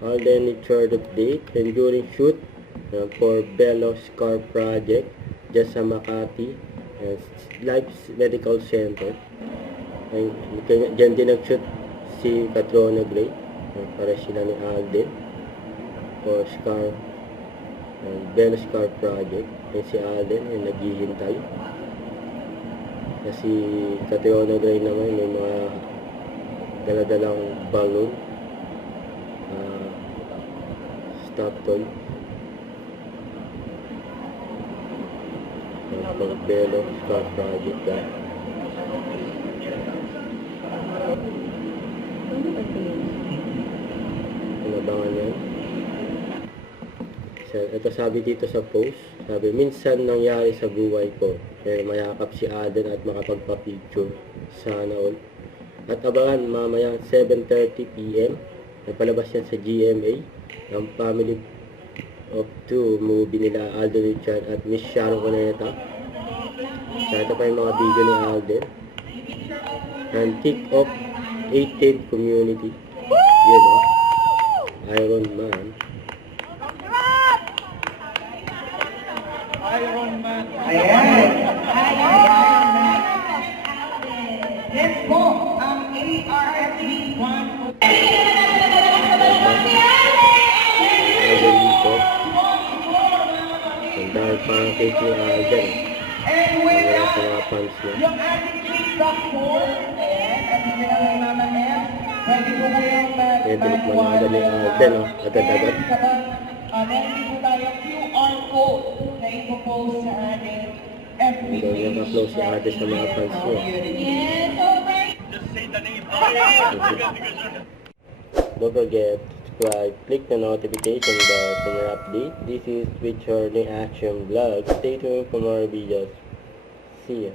Alden need short update and during shoot for Bello Scar Project just sa Makati Life Medical Center. Diyan din nag-shoot si Catriona Gray para sila ni Alden for Scar Bello Scar Project. And si Alden ay naghihintay kasi Catriona Gray naman may mga daladalang balloon stop toy for Bello Scar Project inabangan yan. Ito sabi dito sa post, sabi, minsan nangyari sa buhay ko mayakap si Alden at makapagpa-picture sana all. At abangan mamaya 7:30 PM napalabas yan sa GMA ang Family of Two movie nila Alden Richard at Miss Sharon Cuneta. So ito pa yung mga video ni Alden and kick off 18th community yun Iron Man. Ayan! Yes po, ang ART1. Alden dito. Ang dahil parang cake ni Alden. Wala sa mga fans niya. Yung ating TikTok po, ayan, at hindi na lang naman pwede po kayong Dinik mo na agad ni Alden, agad-agad. Meron po tayong QR code na ipopost sa ating FB Doon page. yung ka-close si Alden sa mga fans niya. Yes, okay. Don't forget to subscribe, click the notification bell for more update. This is Richard in Action Vlog. Stay tuned for more videos. See ya.